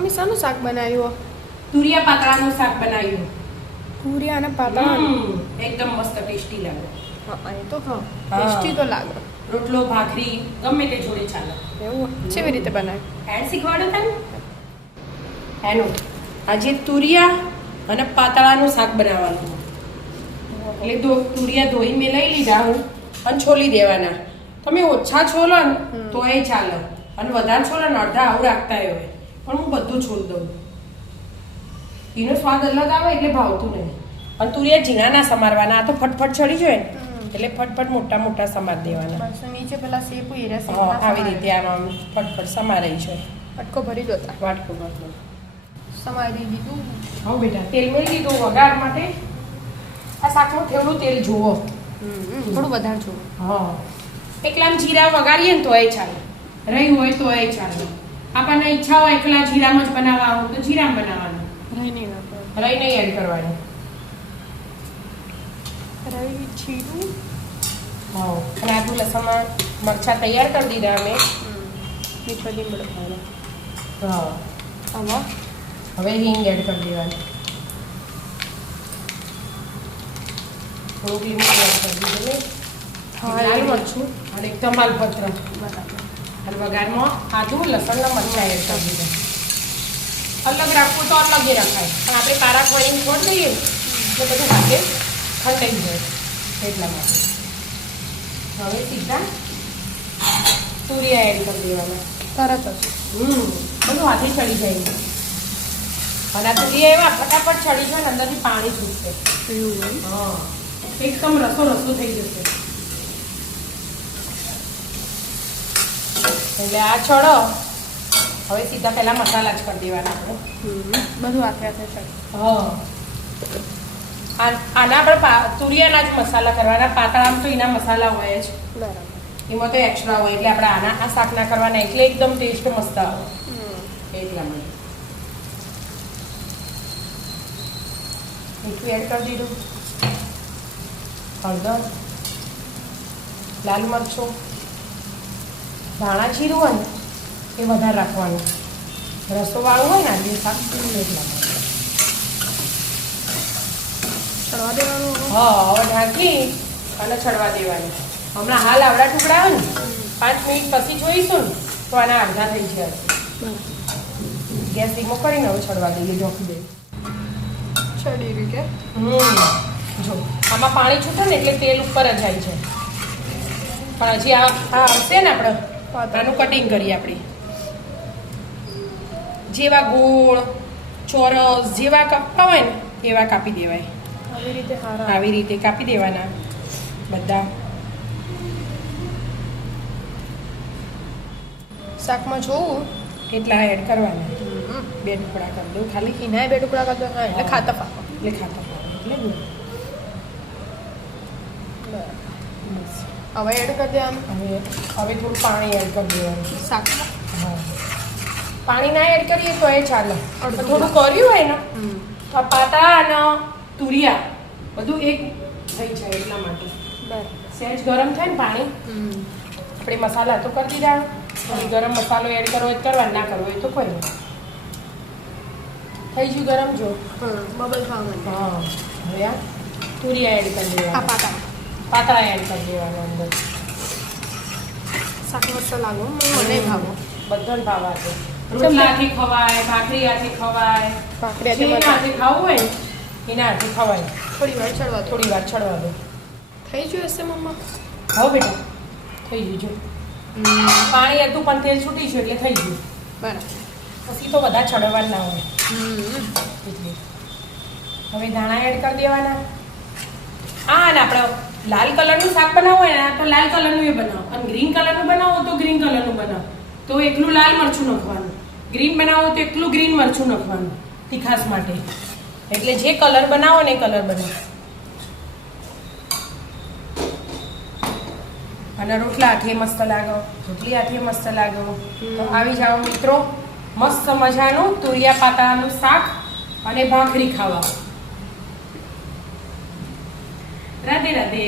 Mummy શાનું શાક બનાવ્યું? તુરિયા પાતળાનું શાક બનાવ્યું. તુરિયા અને પાતળા એકદમ મસ્ત ટેસ્ટી લાગે. હા એ તો ખાવ ટેસ્ટી તો લાગે. રોટલો ભાખરી ગમે તે જોડે ચાલે. એવું કેવી રીતે બનાવ્યું? એન્ડ શીખવાડો તને એનું આજે તુરિયા અને પાતળાનું શાક બનાવવાનું. એટલે તુરિયા ધોઈ મેં લઈ લીધા હું અને છોલી દેવાના. તમે ઓછા છોલો ને તો એ ચાલે અને વધારે છોલો ને અડધા આવું રાખતા હોય પણ હું બધું છોલ દઉં. એનો સ્વાદ અલગ આવે એટલે ભાવતું નહીં. અને તુરિયા ઝીણા ના સમારવાના. આ તો ફટફટ ચડી જાય ને એટલે ફટફટ મોટા મોટા સમાર દેવાના. બસ નીચે પેલા સેપુ હીરા સેપ આવી રીતે આમ ફટફટ સમારાઈ છે. વાટકો ભરી દોતા વાટકો ભરતો સમારી દીધું. હા બેટા તેલ મેળવી દીધું વઘાર માટે. આ શાકનું થોડું તેલ જુઓ થોડું વધારે જોવું. હા એકલામ જીરા વઘારીએ ને તો એ ચાલે. રહી હોય તો એ ચાલે. આપણને ઈચ્છા હોય એકલા જીરામાં જ બનાવવા હોય તો જીરામાં બનાવવાનું. રહી નહીં નાખવાનું. રહી નહીં એડ કરવાનું. રહી જીરું. હા અને આદુ લસણમાં મરચાં તૈયાર કરી દીધા અમે. મીઠો લીમડો પાડો. હા હવે હિંગ એડ કરી દેવાની. થોડુંક લીમડું એડ કરી દીધું ને. લાલ મરચું અને એક તમાલપત્ર. બરાબર. અને વઘારમાં આદુ લસણના મરચાં એડ કરી દીધા. અલગ રાખવું તો અલગ એ રખાય પણ આપણે પારા ખોરીને છોડી દઈએ તો બધું હાથે ખંડાઈ જાય એટલા માટે. હવે સીધા તુરિયા એડ કરી દેવાના તરત જ. બધું હાથે ચડી જાય. અને આ તુરિયા એવા ફટાફટ ચડી જાય ને અંદરથી પાણી છૂટશે. હા એકદમ રસો રસો થઈ જશે. એટલે આ છોડો હવે સીધા પહેલા મસાલા જ કરી દેવાના આપણે. બધું હાથે હાથે ચડે. હા આના આપણે તુરિયાના જ મસાલા કરવાના. પાતળામાં તો એના મસાલા હોય જ. બરાબર. એમાં તો એક્સ્ટ્રા હોય એટલે આપણે આના આ શાકના કરવાના એટલે એકદમ ટેસ્ટ મસ્ત આવે એટલા માટે. મીઠું એડ કરી દીધું. હળદર, લાલ મરચું, ધાણા જીરું હોય ને એ વધારે રાખવાનું. રસોવાળું હોય ને આજે શાક એટલા માટે. ચડવા દેવાનું. હા હવે ઢાંકી અને ચડવા દેવાનું. હમણાં હાલ આવડા ટુકડા હોય ને 5 મિનિટ પછી જોઈશું ને તો આના અડધા થઈ ગયા. ગેસ ધીમો કરીને હવે ચડવા દઈએ. ઢોકી દઈએ. ચડી ગયું કે? જો આમાં પાણી છૂટે ને એટલે તેલ ઉપર જ જાય છે. પણ હજી આ આવશે ને આપણે આનું કટિંગ કરીએ. આપણે જેવા ગોળ ચોરસ જેવા કાપવા હોય ને એવા કાપી દેવાય. આવી રીતે કાપી દેવાના બધા. શાકમાં જોવું એટલા એડ કરવાના. 2 ટુકડા કરી દઉં ખાલી. એના 2 ટુકડા કરી દો. હા એટલે ખાતા પાકો. એટલે ખાતા એટલે જ ને. હવે એડ કરી દેવાનું. હવે થોડું પાણી એડ કરી દેવાનું શાકમાં. હા પાણી ના એડ કરીએ તો એ ચાલે. થોડું કર્યું હોય ને તો પાતા અને તુરિયા બધું એક થઈ જાય એટલા માટે. બરાબર. સહેજ ગરમ થાય ને પાણી આપણે મસાલા તો કરી દીધા. ગરમ મસાલો એડ કરવો હોય તો કરવાનો, ના કરવો હોય તો કોઈ નહીં. થઈ ગયું ગરમ જો. બબલ ખાવાનું. હા હવે આ તુરિયા એડ કરી દેવાના. પાતળા એડ કરી દેવાના અંદર. શાક મસ્ત લાગો. મને ભાવો. બધાને ભાવા છે. રોટલાથી ખવાય, ભાખરી હાથે ખવાય. ભાખરી હાથે ખાવું હોય ને એના હાથે ખવાય. થોડી વાર ચડવા દો. થઈ ગયું હશે મમ્મા? હા બેટા થઈ ગયું જો. પાણી હતું પણ તેલ છૂટી ગયું એટલે થઈ ગયું. બરાબર. પછી તો બધા ચડવા ના હોય. હવે ધાણા એડ કરી દેવાના. અને આપણે લાલ કલરનું શાક બનાવવું હોય ને તો લાલ કલરનું એ બનાવો. અને ગ્રીન કલરનું બનાવો તો ગ્રીન કલરનું બનાવો. તો એકલું લાલ મરચું નાખવાનું. ગ્રીન બનાવો તો એકલું ગ્રીન મરચું નાખવાનું તીખાસ માટે. એટલે જે કલર બનાવો ને એ કલર બનાવો. અને રોટલા હાથે મસ્ત લાગો, રોટલી હાથે મસ્ત લાગો. તો આવી જાઓ મિત્રો, મસ્ત મજાનું તુરિયા પાતળાનું શાક અને ભાખરી ખાવા. રાધે રાધે.